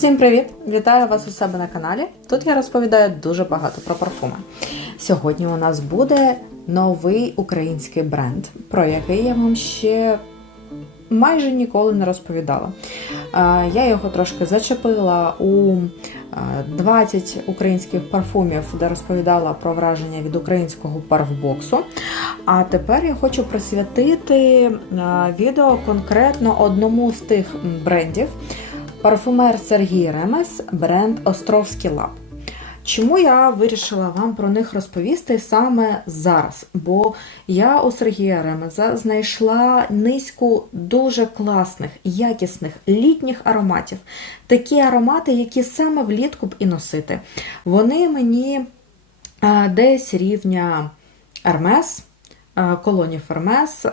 Всім привіт! Вітаю вас у себе на каналі. Тут я розповідаю дуже багато про парфуми. Сьогодні у нас буде новий український бренд, про який я вам ще майже ніколи не розповідала. Я його трошки зачепила у е, 20 українських парфумів, де розповідала про враження від українського парфбоксу. А тепер я хочу присвятити відео конкретно одному з тих брендів. Парфумер Сергій Ремес, бренд Островський Лаб. Чому я вирішила вам про них розповісти саме зараз? Бо я у Сергія Ремеза знайшла низку дуже класних, якісних літніх ароматів. Такі аромати, які саме влітку б і носити. Вони мені десь рівня Hermes, е, Колоні Фермес,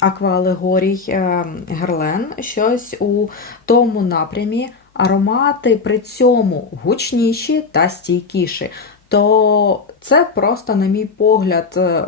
Акваалегорій е, Герлен, щось у тому напрямі. Аромати при цьому гучніші та стійкіші. То це просто, на мій погляд, е,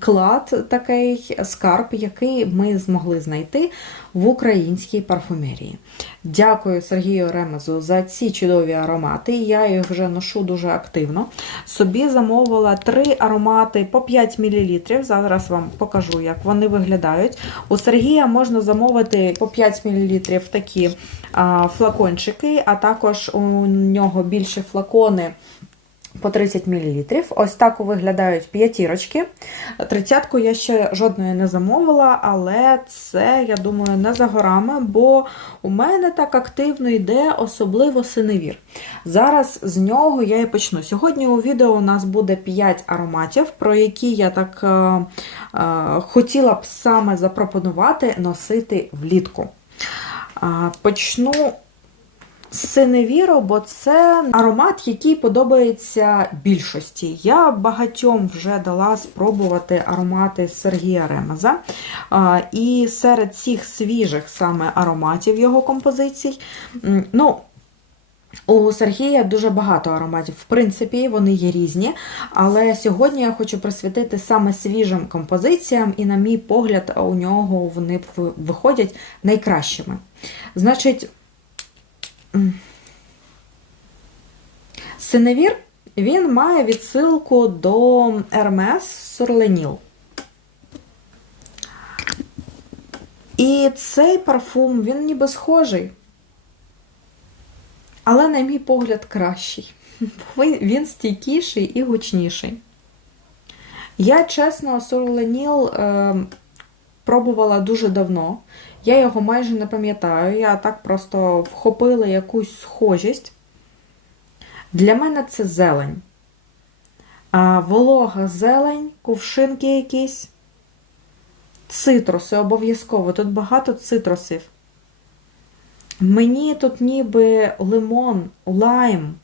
клад такий скарб, який ми змогли знайти в українській парфумерії. Дякую Сергію Ремезу за ці чудові аромати. Я їх вже ношу дуже активно. Собі замовила три аромати по 5 мл. Зараз вам покажу, як вони виглядають. У Сергія можна замовити по 5 мл такі а, флакончики, а також у нього більші флакони. По 30 мл. Ось так виглядають п'ятірочки. Тридцятку я ще жодної не замовила, але це, я думаю, не за горами, бо у мене так активно йде, особливо синевір. Зараз з нього я і почну. Сьогодні у відео у нас буде 5 ароматів, про які я так е, е, хотіла б саме запропонувати носити влітку. Е, почну Синевіро, бо це аромат, який подобається більшості. Я багатьом вже дала спробувати аромати Сергія Ремеза. І серед цих свіжих саме ароматів його композицій. ну, у Сергія дуже багато ароматів. В принципі, вони є різні. Але сьогодні я хочу присвятити саме свіжим композиціям, і, на мій погляд, у нього вони виходять найкращими. Значить, Синевір він має відсилку до Hermes Сурленіл. І цей парфум, він ніби схожий. Але, на мій погляд, кращий. Він- стійкіший і гучніший. Я, чесно, Сурленіл е, пробувала дуже давно. Я його майже не пам'ятаю. Я так просто вхопила якусь схожість. Для мене це зелень. А, волога зелень, кувшинки якісь. Цитруси обов'язково. Тут багато цитрусів. Мені тут ніби лимон, лайм.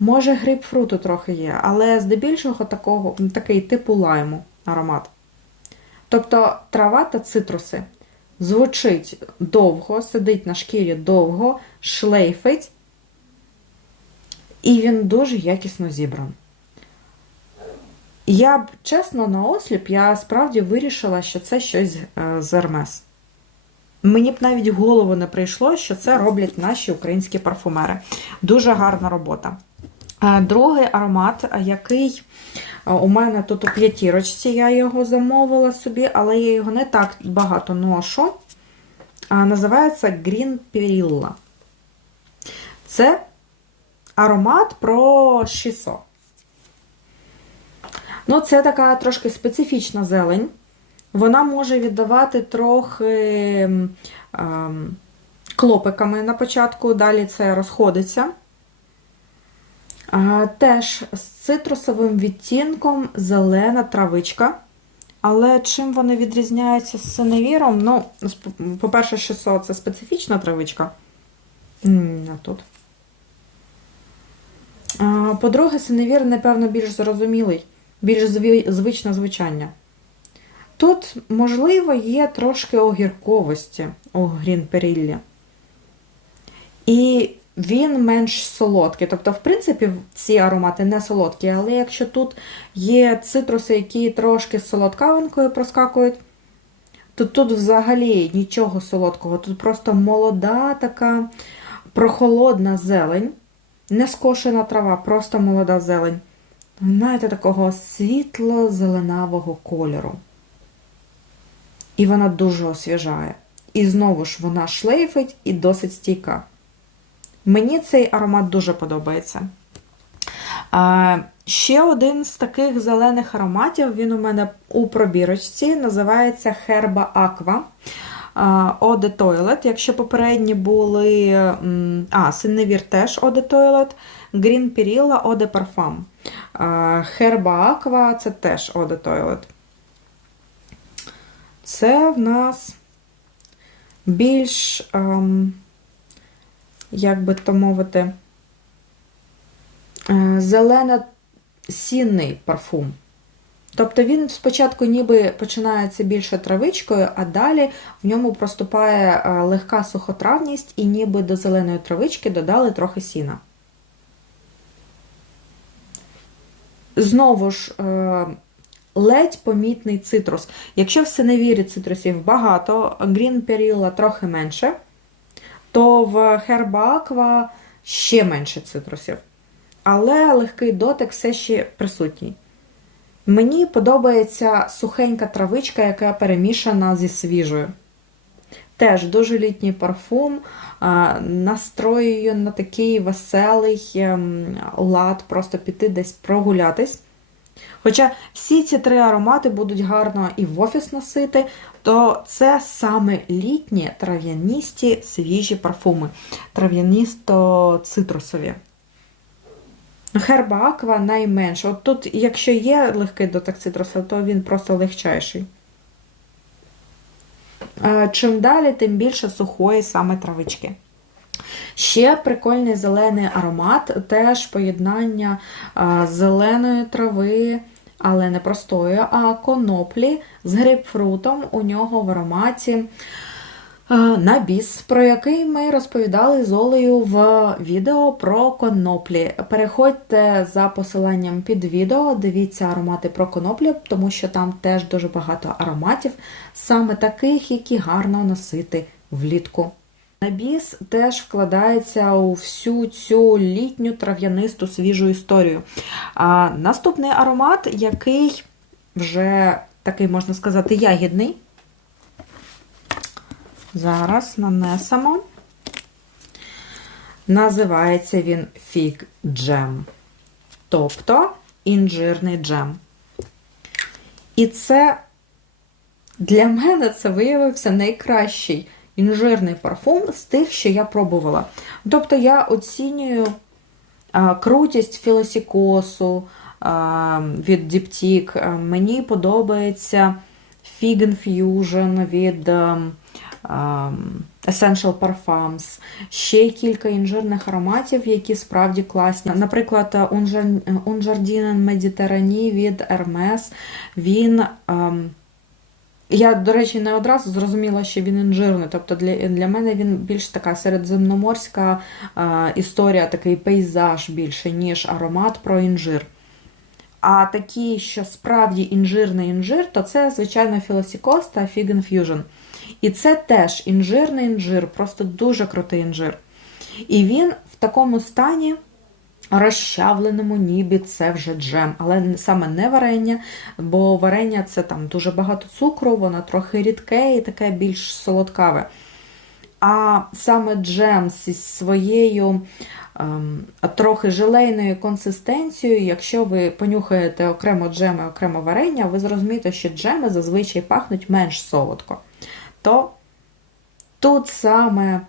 Може, грейпфруту трохи є, але здебільшого такого, такий типу лайму аромат. Тобто трава та цитруси. Звучить довго, сидить на шкірі довго, шлейфить, і він дуже якісно зібран. Я б, чесно, на осліп, я справді вирішила, що це щось е, з Hermes. Мені б навіть в голову не прийшло, що це роблять наші українські парфумери. Дуже гарна робота. Е, Другий аромат, е, який у мене тут у п'ятірочці, я його замовила собі, але я його не так багато ношу. А, Називається Green Perilla. Це аромат про шісо. Ну, це така трошки специфічна зелень. Вона може віддавати трохи ем, ем, клопиками на початку, далі це розходиться. Теж з цитрусовим відтінком зелена травичка. Але чим вони відрізняються з синевіром? Ну, по-перше, 600 це специфічна травичка. А тут. По-друге, синевір, напевно, більш зрозумілий, більш звичне звучання. Тут, можливо, є трошки огірковості у грінперіллі. І він менш солодкий. Тобто, в принципі, ці аромати не солодкі, але якщо тут є цитруси, які трошки з солодкавинкою проскакують, то тут взагалі нічого солодкого. Тут просто молода така прохолодна зелень, не скошена трава, просто молода зелень. Знаєте, такого світло-зеленавого кольору. І вона дуже освіжає. І знову ж вона шлейфить і досить стійка. Мені цей аромат дуже подобається. Ще один з таких зелених ароматів, він у мене у пробірочці, називається Herba Aqua. Eau Toilet. Якщо попередні були. А, Синевір теж Eau Toilet. Green Perilla Eau Parfum. Herba Aqua це теж Eau Toilet. Це в нас більш, ем, як би то мовити, е, зелено-сінний парфум. Тобто він спочатку ніби починається більше травичкою, а далі в ньому проступає е, легка сухотравність, і ніби до зеленої травички додали трохи сіна. Знову ж, е, ледь помітний цитрус. Якщо в синевірі цитрусів багато, Green Perilla трохи менше, то в Aqua ще менше цитрусів. Але легкий дотик все ще присутній. Мені подобається сухенька травичка, яка перемішана зі свіжою. Теж дуже літній парфум, настроюю на такий веселий ем, лад, просто піти десь прогулятись. Хоча всі ці три аромати будуть гарно і в офіс носити, то це саме літні трав'яністі свіжі парфуми, трав'яністо-цитрусові. Херба Аква найменше. От тут, якщо є легкий дотик цитрусу, то він просто легчайший. Е, Чим далі, тим більше сухої саме травички. Ще прикольний зелений аромат, теж поєднання зеленої трави, але не простої, а коноплі з грейпфрутом у нього в ароматі набіс, про який ми розповідали з Олею в відео про коноплі. Переходьте за посиланням під відео, дивіться аромати про коноплі, тому що там теж дуже багато ароматів, саме таких, які гарно носити влітку. Набіс теж вкладається у всю цю літню трав'янисту свіжу історію. А Наступний аромат, який вже такий, можна сказати, ягідний. Зараз нанесемо. Називається він Fig Jam. Тобто інжирний джем. І це для мене це виявився найкращий інжирний парфум з тих, що я пробувала. Тобто я оцінюю крутість філосікосу від Діптік. Мені подобається Fig Infusion від Essential Parfums. Ще кілька інжирних ароматів, які справді класні. Наприклад, Unjardin Mediterranee від Hermes. Він. А, я, до речі, не одразу зрозуміла, що він інжирний. Тобто для для мене він більш така середземноморська е, історія, такий пейзаж більше, ніж аромат про інжир. А такі, що справді інжирний інжир, то це, звичайно, філосікос та Fig Infusion. І це теж інжирний інжир, просто дуже крутий інжир. І він в такому стані розчавленому, ніби це вже джем, але саме не варення, бо варення це там дуже багато цукру, воно трохи рідке і таке більш солодкаве. А саме джем зі своєю ем, трохи желейною консистенцією, якщо ви понюхаєте окремо джеми, окремо варення, ви зрозумієте, що джеми зазвичай пахнуть менш солодко. То тут саме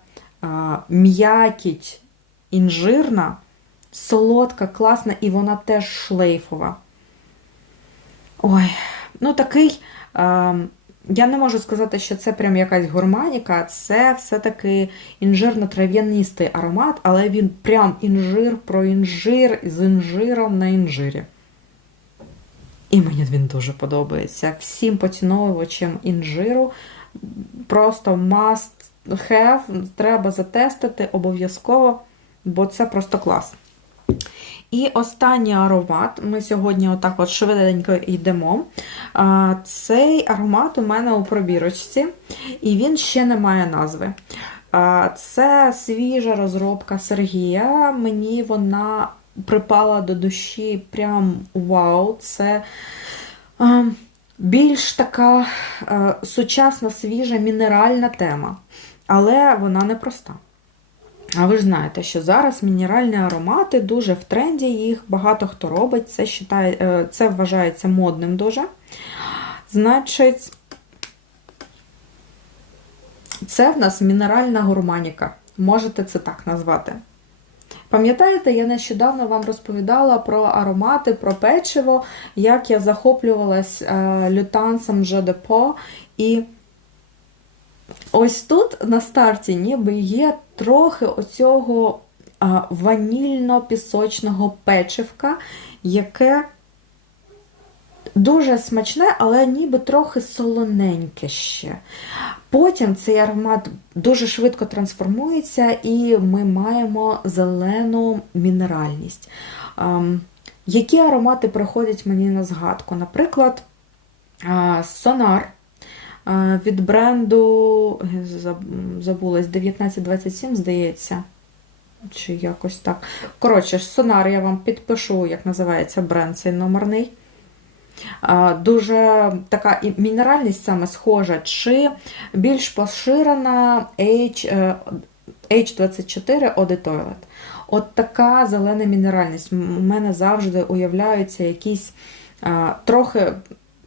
е, м'якіть інжирна солодка, класна, і вона теж шлейфова. Ой, ну такий. Е, я не можу сказати, що це прям якась гурманіка, це все-таки інжирно-трав'янистий аромат, але він прям інжир про інжир з інжиром на інжирі. І мені він дуже подобається. Всім поціновувачам інжиру. Просто must have, треба затестити обов'язково, бо це просто клас. І останній аромат, ми сьогодні отак от швиденько йдемо. Цей аромат у мене у пробірочці, і він ще не має назви. Це свіжа розробка Сергія. Мені вона припала до душі прям вау. Це більш така сучасна, свіжа, мінеральна тема. Але вона непроста. А ви ж знаєте, що зараз мінеральні аромати дуже в тренді, їх багато хто робить, це, вважає, е, це вважається модним дуже. Значить, це в нас мінеральна гурманіка. Можете це так назвати. Пам'ятаєте, я нещодавно вам розповідала про аромати, про печиво, як я захоплювалась е, лютансом Жодепо. І ось тут на старті ніби є трохи оцього ванільно-пісочного печивка, яке дуже смачне, але ніби трохи солоненьке ще. Потім цей аромат дуже швидко трансформується, і ми маємо зелену мінеральність. Які аромати приходять мені на згадку? Наприклад, сонар від бренду, забулась, 1927, здається. Чи якось так. Коротше, сонар я вам підпишу, як називається бренд цей номерний. Дуже така мінеральність саме схожа, чи більш поширена H, H24 Eau Toilet. От така зелена мінеральність. У мене завжди уявляються якісь трохи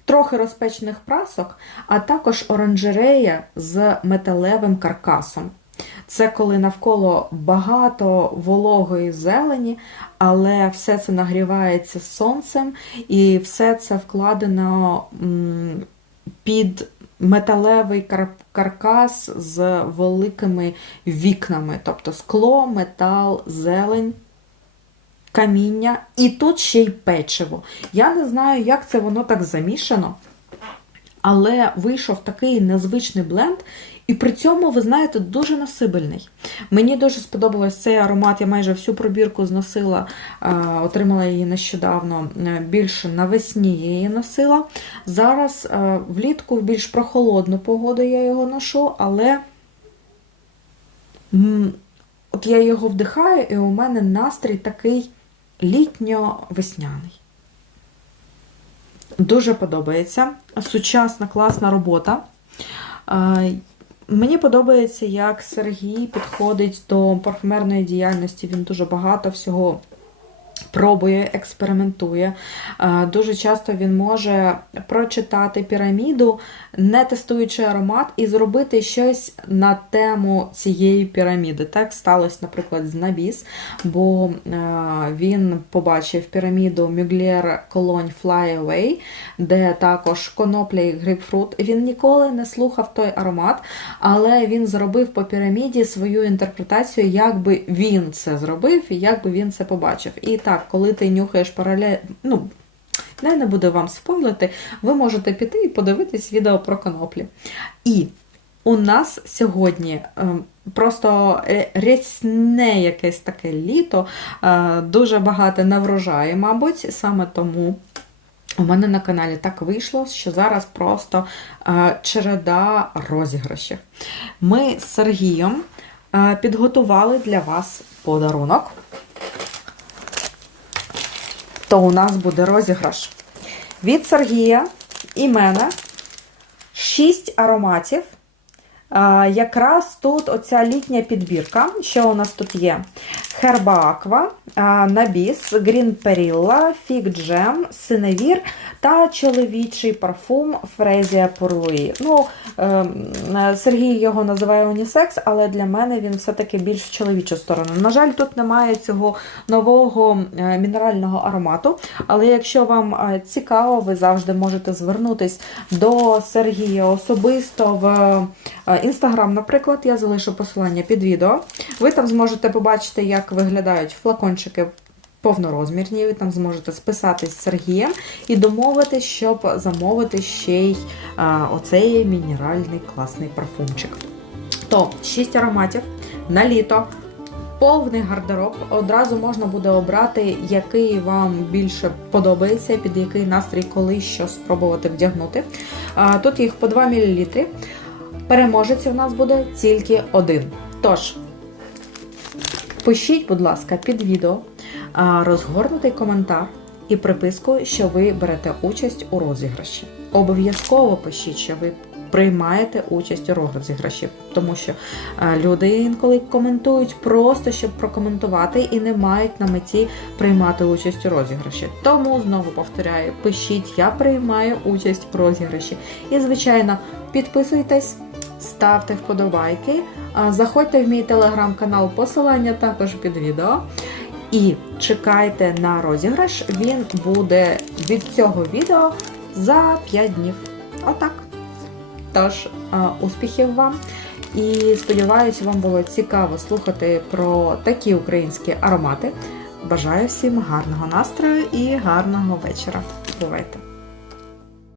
трохи розпечених прасок, а також оранжерея з металевим каркасом. Це коли навколо багато вологої зелені, але все це нагрівається сонцем, і все це вкладено під металевий каркас з великими вікнами, тобто скло, метал, зелень. Каміння, і тут ще й печиво. Я не знаю, як це воно так замішано, але вийшов такий незвичний бленд, і при цьому, ви знаєте, дуже насибельний. Мені дуже сподобалось цей аромат, я майже всю пробірку зносила, отримала її нещодавно, е, більше навесні я її носила. Зараз е, влітку в більш прохолодну погоду я його ношу, але от я його вдихаю, і у мене настрій такий літньо-весняний. Дуже подобається. Сучасна класна робота. Мені подобається, як Сергій підходить до парфумерної діяльності. Він дуже багато всього пробує, експериментує. Дуже часто він може прочитати піраміду, не тестуючи аромат, і зробити щось на тему цієї піраміди. Так сталося, наприклад, з Набіс, бо він побачив піраміду Mugler Cologne Fly Away, де також конопля і грейпфрут. Він ніколи не слухав той аромат, але він зробив по піраміді свою інтерпретацію, як би він це зробив і як би він це побачив. І так, коли ти нюхаєш паралель, ну, я не буду вам спойлити, ви можете піти і подивитись відео про коноплі. І у нас сьогодні ем, просто рясне якесь таке літо, е, дуже багато на врожаї, мабуть, саме тому. У мене на каналі так вийшло, що зараз просто е, череда розіграшів. Ми з Сергієм е, підготували для вас подарунок то у нас буде розіграш від Сергія і мене 6 ароматів. Якраз тут оця літня підбірка. Що у нас тут є? Херба Аква, Набіс, Грін Перілла, Фік Джем, Синевір та чоловічий парфум Фрезія Пурлуї. Ну, ем, Сергій його називає унісекс, але для мене він все-таки більш в чоловічу сторону. На жаль, тут немає цього нового е, мінерального аромату. Але якщо вам е, цікаво, ви завжди можете звернутись до Сергія особисто в інстаграм, наприклад, я залишу посилання під відео. Ви там зможете побачити, як виглядають флакончики повнорозмірні. Ви там зможете списатись з Сергієм і домовитись, щоб замовити ще й а, оцей мінеральний класний парфумчик. То, 6 ароматів на літо. Повний гардероб. Одразу можна буде обрати, який вам більше подобається, під який настрій, коли що спробувати вдягнути. Тут їх по 2 мл. Переможець у нас буде тільки один. Тож, пишіть, будь ласка, під відео розгорнутий коментар і приписку, що ви берете участь у розіграші. Обов'язково пишіть, що ви приймаєте участь у розіграші, тому що люди інколи коментують просто щоб прокоментувати і не мають на меті приймати участь у розіграші. Тому знову повторяю, пишіть, я приймаю участь в розіграші. І, звичайно, підписуйтесь, ставте вподобайки, заходьте в мій телеграм-канал, посилання також під відео. І чекайте на розіграш. Він буде від цього відео за 5 днів. Отак. Тож, успіхів вам! І сподіваюся, вам було цікаво слухати про такі українські аромати. Бажаю всім гарного настрою і гарного вечора. Бувайте!